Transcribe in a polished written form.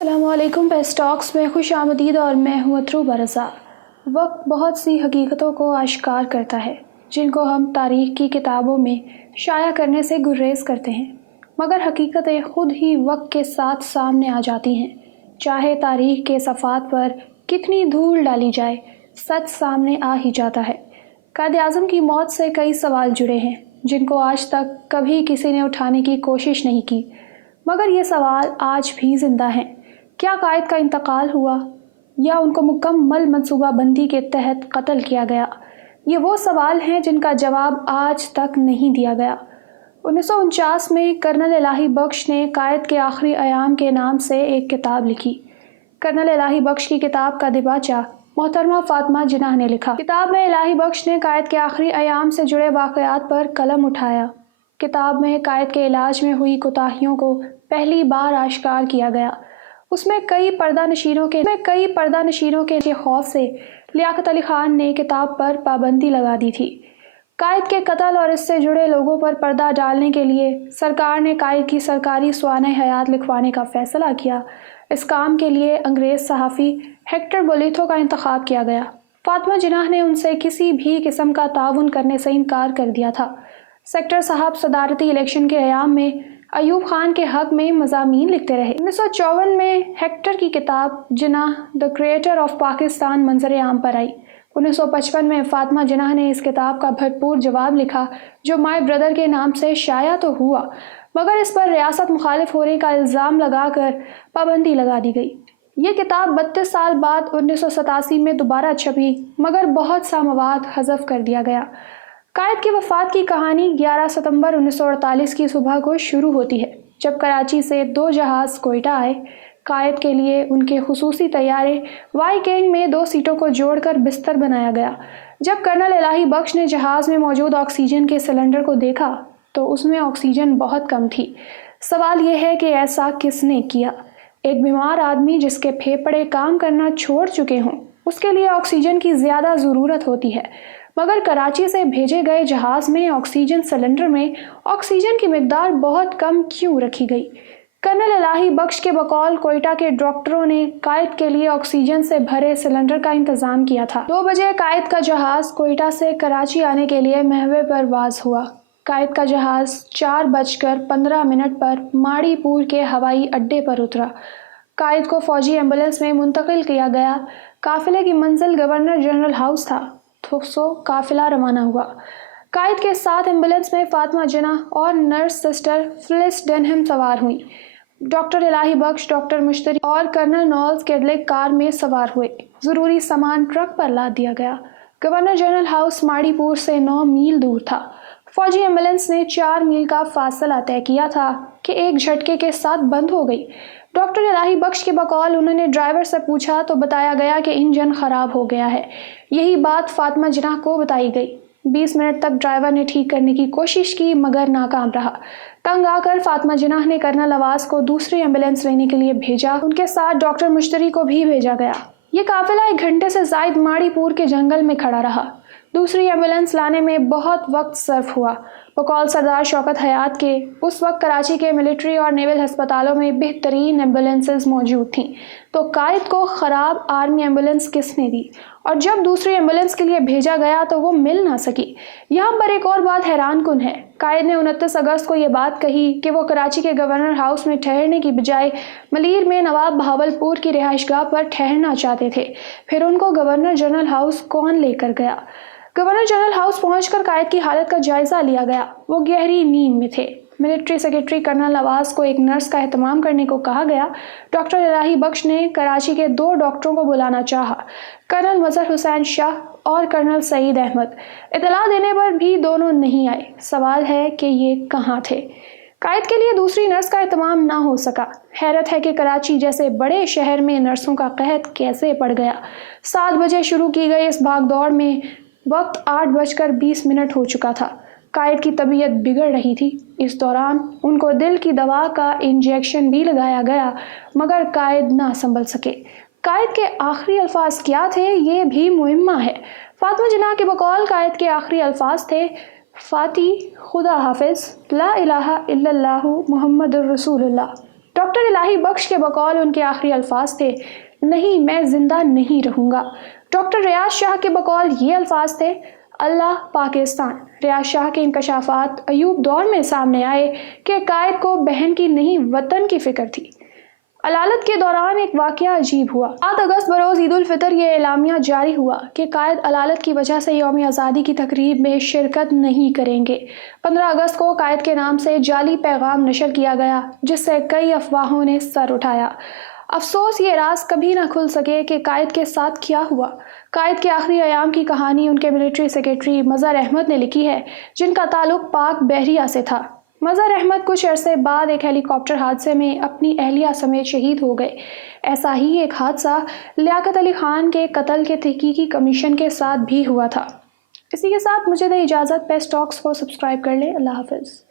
السلام علیکم پیس ٹاکس میں خوش آمدید اور میں ہوں اطروبہ رضا۔ وقت بہت سی حقیقتوں کو آشکار کرتا ہے جن کو ہم تاریخ کی کتابوں میں شائع کرنے سے گریز کرتے ہیں، مگر حقیقتیں خود ہی وقت کے ساتھ سامنے آ جاتی ہیں۔ چاہے تاریخ کے صفحات پر کتنی دھول ڈالی جائے، سچ سامنے آ ہی جاتا ہے۔ قائداعظم کی موت سے کئی سوال جڑے ہیں جن کو آج تک کبھی کسی نے اٹھانے کی کوشش نہیں کی، مگر یہ سوال آج بھی زندہ ہیں۔ کیا قائد کا انتقال ہوا یا ان کو مکمل منصوبہ بندی کے تحت قتل کیا گیا؟ یہ وہ سوال ہیں جن کا جواب آج تک نہیں دیا گیا۔ 1949 میں کرنل الہی بخش نے قائد کے آخری ایام کے نام سے ایک کتاب لکھی۔ کرنل الہی بخش کی کتاب کا دباچہ محترمہ فاطمہ جناح نے لکھا۔ کتاب میں الہی بخش نے قائد کے آخری ایام سے جڑے واقعات پر قلم اٹھایا۔ کتاب میں قائد کے علاج میں ہوئی کوتاہیوں کو پہلی بار آشکار کیا گیا۔ اس میں کئی پردہ نشینوں کے خوف سے لیاقت علی خان نے کتاب پر پابندی لگا دی تھی۔ قائد کے قتل اور اس سے جڑے لوگوں پر پردہ ڈالنے کے لیے سرکار نے قائد کی سرکاری سوانح حیات لکھوانے کا فیصلہ کیا۔ اس کام کے لیے انگریز صحافی ہیکٹر بولیتھو کا انتخاب کیا گیا۔ فاطمہ جناح نے ان سے کسی بھی قسم کا تعاون کرنے سے انکار کر دیا تھا۔ سیکٹر صاحب صدارتی الیکشن کے ایام میں ایوب خان کے حق میں مضامین لکھتے رہے۔ 1954 میں ہیکٹر کی کتاب جناح دی کریٹر آف پاکستان منظر عام پر آئی۔ 1955 میں فاطمہ جناح نے اس کتاب کا بھرپور جواب لکھا جو مائی بردر کے نام سے شائع تو ہوا، مگر اس پر ریاست مخالف ہونے کا الزام لگا کر پابندی لگا دی گئی۔ یہ کتاب 32 سال بعد 1987 میں دوبارہ چھپی، مگر بہت سا مواد حذف کر دیا گیا۔ قائد کی وفات کی کہانی 11 ستمبر 1948 کی صبح کو شروع ہوتی ہے جب کراچی سے 2 جہاز کوئٹہ آئے۔ قائد کے لیے ان کے خصوصی طیارے وائی کنگ میں 2 سیٹوں کو جوڑ کر بستر بنایا گیا۔ جب کرنل الہی بخش نے جہاز میں موجود آکسیجن کے سلنڈر کو دیکھا تو اس میں آکسیجن بہت کم تھی۔ سوال یہ ہے کہ ایسا کس نے کیا؟ ایک بیمار آدمی جس کے پھیپھڑے کام کرنا چھوڑ چکے ہوں، اس کے لیے آکسیجن کی زیادہ ضرورت ہوتی ہے، مگر کراچی سے بھیجے گئے جہاز میں آکسیجن سلنڈر میں آکسیجن کی مقدار بہت کم کیوں رکھی گئی؟ کرنل الہی بخش کے بقول کوئٹہ کے ڈاکٹروں نے قائد کے لیے آکسیجن سے بھرے سلنڈر کا انتظام کیا تھا۔ 2 بجے قائد کا جہاز کوئٹہ سے کراچی آنے کے لیے محوے پر واز ہوا۔ قائد کا جہاز 4:15 پر ماڑی پور کے ہوائی اڈے پر اترا۔ قائد کو فوجی ایمبولینس میں منتقل کیا گیا۔ قافلے کی منزل گورنر جنرل ہاؤس تھا، تو قافلہ روانہ ہوا۔ قائد کے ساتھ ایمبولینس میں فاطمہ جناح اور نرس سسٹر فلس ڈینہم سوار ہوئیں۔ ڈاکٹر الہی بخش، ڈاکٹر مشتری اور کرنل نولز کیڈلک کار میں سوار ہوئے۔ ضروری سامان ٹرک پر لاد دیا گیا۔ گورنر جنرل ہاؤس ماڑی پور سے 9 میل دور تھا۔ فوجی ایمبولینس نے 4 میل کا فاصلہ طے کیا تھا کہ ایک جھٹکے کے ساتھ بند ہو گئی۔ ڈاکٹر الہی بخش کے بقول انہوں نے ڈرائیور سے پوچھا تو بتایا گیا کہ انجن خراب ہو گیا ہے۔ یہی بات فاطمہ جناح کو بتائی گئی۔ 20 منٹ تک ڈرائیور نے ٹھیک کرنے کی کوشش کی مگر ناکام رہا۔ تنگ آ کر فاطمہ جناح نے کرنل نواز کو دوسری ایمبولینس لینے کے لیے بھیجا۔ ان کے ساتھ ڈاکٹر مشتری کو بھی بھیجا گیا۔ یہ قافلہ 1 گھنٹے سے زائد ماڑی پور کے جنگل میں کھڑا رہا۔ دوسری ایمبولینس لانے میں بہت وقت صرف ہوا۔ بقول سردار شوکت حیات کے اس وقت کراچی کے ملٹری اور نیول ہسپتالوں میں بہترین ایمبولینسز موجود تھیں، تو قائد کو خراب آرمی ایمبولینس کس نے دی؟ اور جب دوسری ایمبولینس کے لیے بھیجا گیا تو وہ مل نہ سکی۔ یہاں پر ایک اور بات حیران کن ہے۔ قائد نے 29 اگست کو یہ بات کہی کہ وہ کراچی کے گورنر ہاؤس میں ٹھہرنے کی بجائے ملیر میں نواب بہاولپور کی رہائش گاہ پر ٹھہرنا چاہتے تھے۔ پھر ان کو گورنر جنرل ہاؤس کون لے کر گیا؟ گورنر جنرل ہاؤس پہنچ کر قائد کی حالت کا جائزہ لیا گیا۔ وہ گہری نیند میں تھے۔ ملٹری سیکرٹری کرنل نواز کو ایک نرس کا اہتمام کرنے کو کہا گیا۔ ڈاکٹر الہی بخش نے کراچی کے 2 ڈاکٹروں کو بلانا چاہا، کرنل مظہر حسین شاہ اور کرنل سعید احمد۔ اطلاع دینے پر بھی دونوں نہیں آئے۔ سوال ہے کہ یہ کہاں تھے؟ قائد کے لیے دوسری نرس کا اہتمام نہ ہو سکا۔ حیرت ہے کہ کراچی جیسے بڑے شہر میں نرسوں کا قحط کیسے پڑ گیا۔ 7 بجے شروع کی گئی اس بھاگ دوڑ میں وقت 8:20 ہو چکا تھا۔ قائد کی طبیعت بگڑ رہی تھی۔ اس دوران ان کو دل کی دوا کا انجیکشن بھی لگایا گیا، مگر قائد نہ سنبھل سکے۔ قائد کے آخری الفاظ کیا تھے یہ بھی معمہ ہے۔ فاطمہ جناح کے بقول قائد کے آخری الفاظ تھے، فاتی، خدا حافظ، لا الہ الا اللہ محمد الرسول اللہ۔ ڈاکٹر الہی بخش کے بقول ان کے آخری الفاظ تھے، نہیں میں زندہ نہیں رہوں گا۔ ڈاکٹر ریاض شاہ کے بقول یہ الفاظ تھے، اللہ پاکستان۔ ریاض شاہ کے انکشافات ایوب دور میں سامنے آئے کہ قائد کو بہن کی نہیں وطن کی فکر تھی۔ علالت کے دوران ایک واقعہ عجیب ہوا۔ 7 اگست بروز عید الفطر یہ اعلامیہ جاری ہوا کہ قائد علالت کی وجہ سے یوم آزادی کی تقریب میں شرکت نہیں کریں گے۔ 15 اگست کو قائد کے نام سے جعلی پیغام نشر کیا گیا جس سے کئی افواہوں نے سر اٹھایا۔ افسوس یہ راز کبھی نہ کھل سکے کہ قائد کے ساتھ کیا ہوا۔ قائد کے آخری ایام کی کہانی ان کے ملٹری سیکرٹری مظہر احمد نے لکھی ہے، جن کا تعلق پاک بحریہ سے تھا۔ مظہر احمد کچھ عرصے بعد ایک ہیلی کاپٹر حادثے میں اپنی اہلیہ سمیت شہید ہو گئے۔ ایسا ہی ایک حادثہ لیاقت علی خان کے قتل کے تحقیقی کمیشن کے ساتھ بھی ہوا تھا۔ اسی کے ساتھ مجھے دے اجازت، پیس ٹاکس کو سبسکرائب کر لیں۔ اللہ حافظ۔